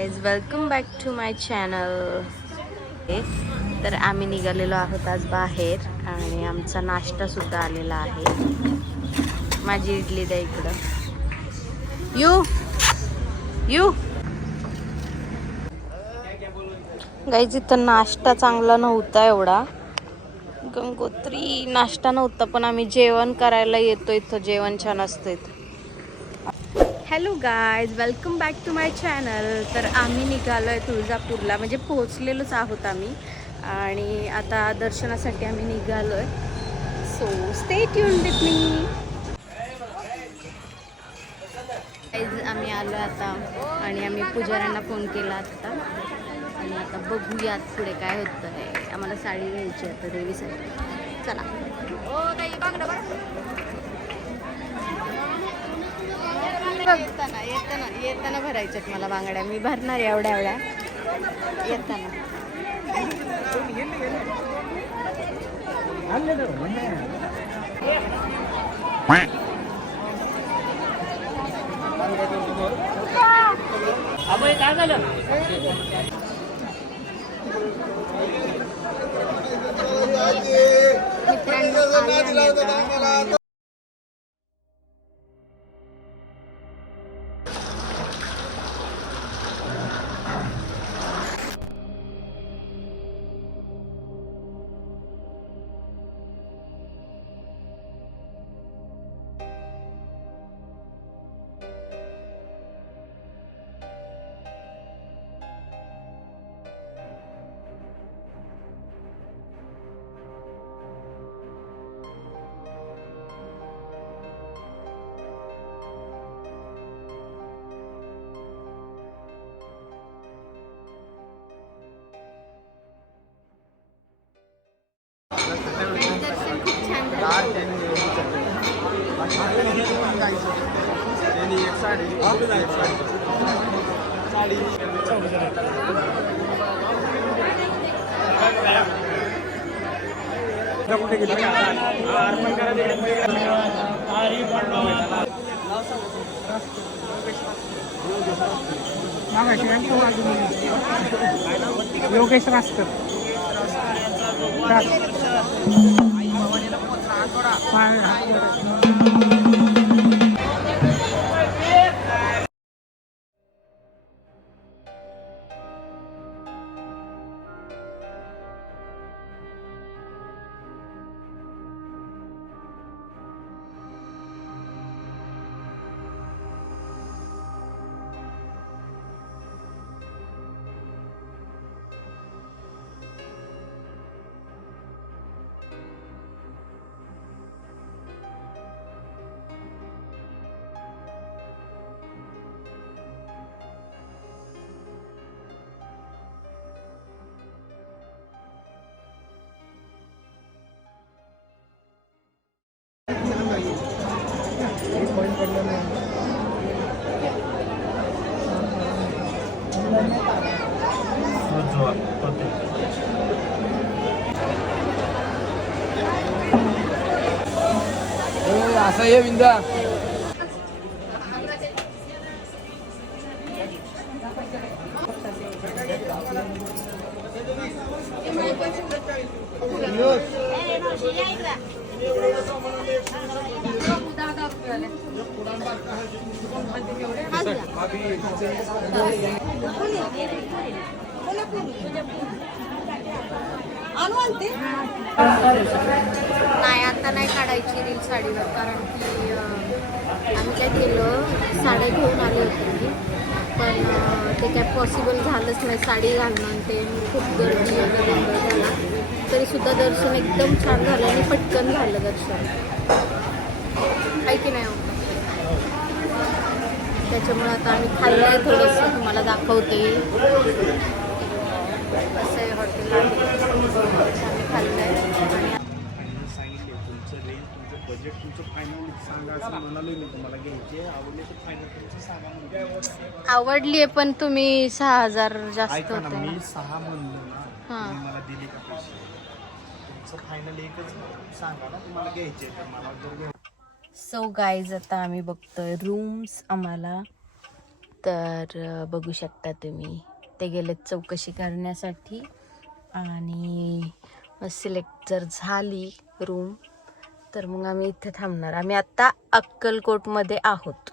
Guys, welcome back to my channel. तर आम्ही निघालेलो आहोत आज बाहेर आणि आमचा नाश्ता सुद्धा आलेला आहे. माझी इडली द्या इकडं. यू गाईज, इथं नाश्ता चांगला नव्हता एवढा. गंगोत्री नाश्ता नव्हता, पण आम्ही जेवण करायला येतो. इथं जेवण छान असतं इथं. Hello guys, welcome back to my channel. तर आम्ही निघालो आहे तुळजापूरला, म्हणजे पोहोचलेलोच आहोत आम्ही. आणि आता दर्शनासाठी आम्ही निघालो आहे. So stay tuned with me. Guys, आम्ही आलो आता आणि आम्ही पुजाऱ्यांना फोन केला आता. आणि आता बघूयात पुढे काय होतं आहे. आम्हाला साडी घ्यायची आता देवीसाठी. चला. येताना भरायच्यात मला बांगड्या. मी भरणार एवढ्या येताना. काय झालं? मित्रांनो, योगेश रास्कर असं ये विंदा. नाही, आता नाही काढायची रील साडीवर, कारण की आम्ही काय केलं, साड्या घेऊन आले होते मी, पण ते काय पॉसिबल झालंच नाही साडी घालणं. आणि ते खूप गर्दी वगैरे झाला, तरीसुद्धा दर्शन एकदम छान झालं आणि पटकन झालं दर्शन, आहे की नाही? त्याच्यामुळे आता आम्ही खाल्लं आहे थोडंसं, तुम्हाला दाखवते. असं आहे हॉटेल, आम्ही खाल्लं आहे. बजेट तुमचं फायनल सांगा असं म्हणालो मी तुम्हाला. घ्यायचे आवडले तर फायनल तुमचं सांगा. आवडली आहे, पण तुम्ही 6,000 जास्त होते. होते. मी 6 म्हणलो ना, मला दिले का पैसे? तुमचं फायनल एकच सांगा ना, तुम्हाला घ्यायचे तर मला जर. सो गाईज, आता आम्ही बघतोय रूम्स. आम्हाला तर बघू शकता तुम्ही, ते गेलेत चौकशी करण्यासाठी. आणि सिलेक्ट जर झाली रूम तर मग आम्ही इथे थांबणार. आम्ही आत्ता अक्कलकोटमध्ये आहोत.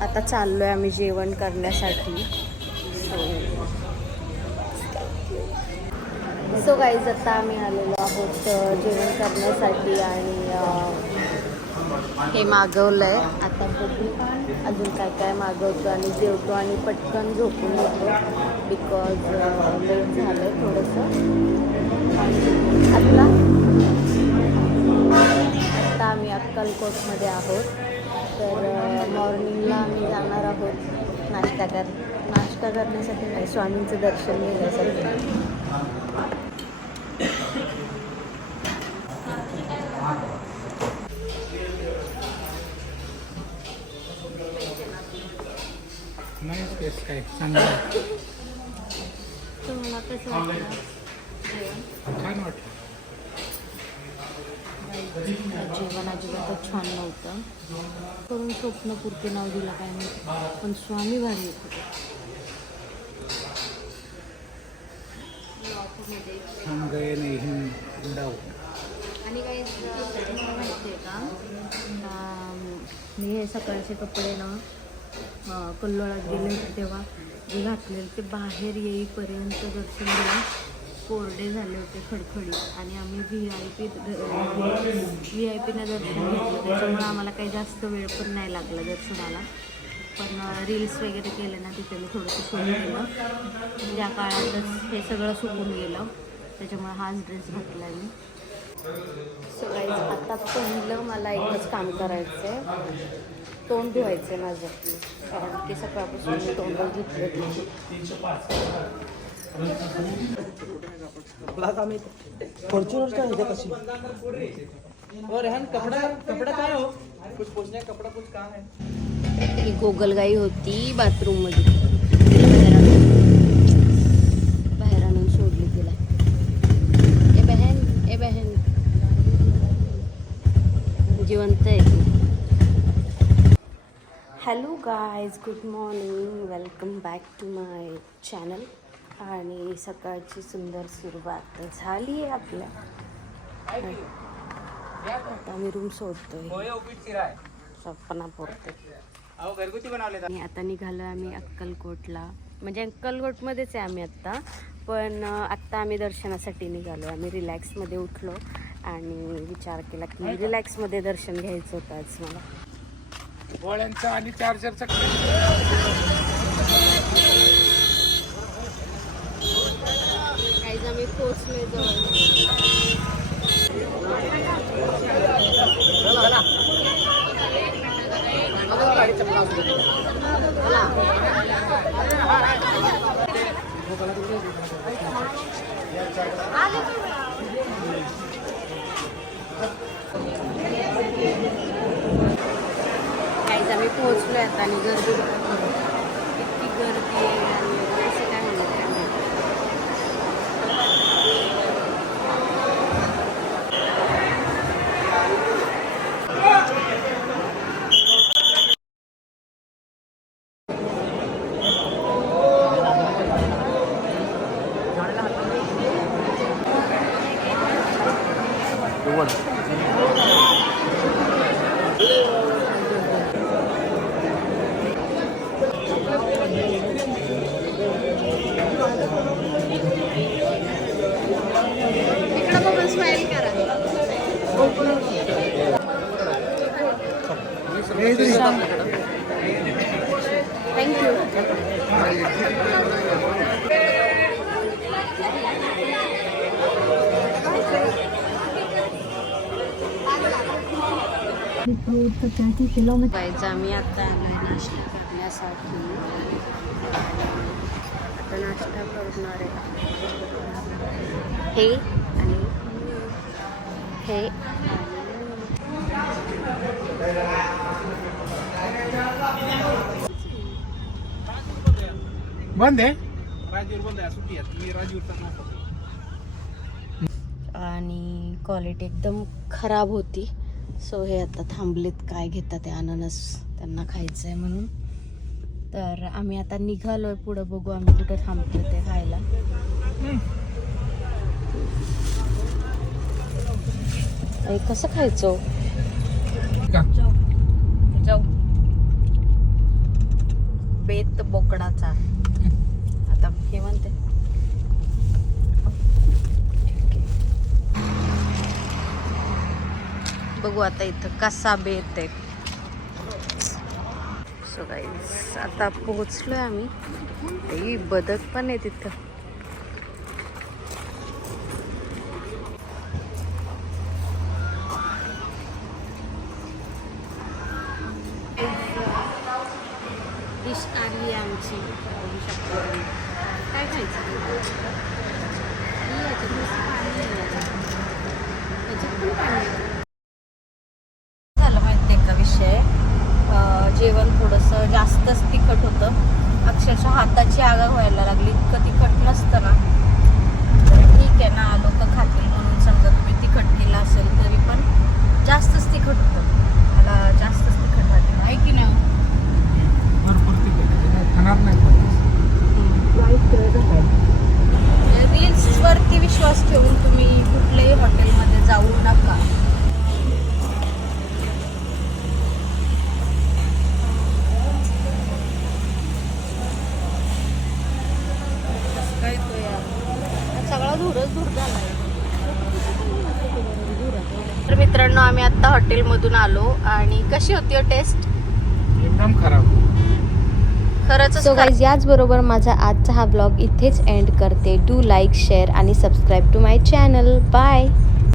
आता चाललोय आम्ही जेवण करण्यासाठी. सो गाईज, आता आम्ही आलेलो आहोत जेवण करण्यासाठी आणि हे मागवलंय. आता बघू अजून काय काय मागवतो आणि जेवतो आणि पटकन झोपून येतो बिकॉज लेट झालंय थोडंसं. आत्ता आम्ही अक्कलकोटमध्ये आहोत. तर मॉर्निंगला आम्ही जाणार आहोत नाश्ता करण्यासाठी नाही, स्वामींचं दर्शन घेण्यासाठी. काय चांगलं तुम्हाला कसं वाटलं? छान वाटलं. जेवण अजिबातच छान नव्हतं. करून स्वप्नपूर्ती नाव दिलं काय नाही, पण स्वामी भारी येत होते. हम गए नहीं आणि काही तुम्हाला माहिती आहे का, मी हे सकाळचे कपडे ना कल्लोळात गेले होते तेव्हा जे घातलेले ते बाहेर येईपर्यंत दर्शन घेऊन कोरडे झाले होते, खडखडीत. आणि आम्ही VIP ने दर्शन घेतलं, त्याच्यामुळे आम्हाला काही जास्त वेळ पण नाही लागला दर्शनाला. पण रील्स वगैरे केले ना तिथे मी थोडंसं शूट केलं. ज्या काळातच हे सगळं सुकून गेलं, त्याच्यामुळे हाच ड्रेस घातला मी. सो गाईज, आता पहिलं मला एकच काम करायचं आहे, तोंड धुवायचं आहे माझं. कारण की सकाळपासून मी तोंड धुतलं. ही गोगलगाई होती बाथरूममध्ये, बाहेर आणून सोडली तिला. ए बहन जिवंत आहे ती. Hello guys, good morning, welcome back to my channel. आणि सकाळची सुंदर सुरुवात झाली आहे आपल्या. आता आम्ही रूम सोडतोय, स्वप्ना पुरते. आणि आता निघालो आम्ही अक्कलकोटला. म्हणजे अक्कलकोटमध्येच आहे आम्ही आत्ता, पण आत्ता आम्ही दर्शनासाठी निघालो. आम्ही रिलॅक्समध्ये उठलो आणि विचार केला की रिलॅक्समध्ये दर्शन घ्यायचं होतं आज मला. गोळ्यांचा आणि चार्जरचा काहीच आम्ही पोचलोय जवळ. काहीच आम्ही पोहोचलोय आता आणि गर्दी इतकी गर्दी आहे आणि कसं काय म्हणत आहे. थँक्यू. पाहिजे आम्ही आता आलोय नाश्ता करण्यासाठी. आता नाश्ता करणार आहे. हे आणि हे बंद आहे. राजूर बंद आहे, सुट्टी आहे. मी राजूरचा आणि क्वालिटी एकदम खराब होती. सो हे आता थांबलेत, काय घेतात ते अननस, त्यांना खायचं आहे म्हणून. तर आम्ही आता निघालोय पुढं, बघू आम्ही कुठं थांबतोय ते खायला. कसं खायचं? जाऊ बेत बोकडाचा. आता हे म्हणते बघू आता इथं कसा बेत आहे. सो गाईस आता पोहोचलोय आम्ही. बदक पण आहे तिथं. डिश आली आमची, बघू शकता. काय खायचं? झालं माहिती आहे का विषय, जेवण थोडंसं जास्तच तिखट होतं. अक्षरशः हाताची आग व्हायला लागली, इतकं तिखट नसतं ना. तर ठीक आहे ना, लोक खातील म्हणून समजा तुम्ही तिखट केलं असेल तरी पण जास्तच तिखट होतं. मला जास्तच तिखट वाटलं आहे की नाही? रील्सवरती विश्वास ठेवून तुम्ही कुठल्याही हॉटेलमध्ये जाऊ नका. सगळा धूरच धूर झालाय. तर मित्रांनो, आम्ही आता हॉटेलमधून आलो आणि कशी होती टेस्ट? एकदम खराब. खरंच. सो गाईज, याचबरोबर माझा आजचा हा ब्लॉग इथेच एंड करते. डू लाईक, शेअर आणि subscribe to my channel. Bye.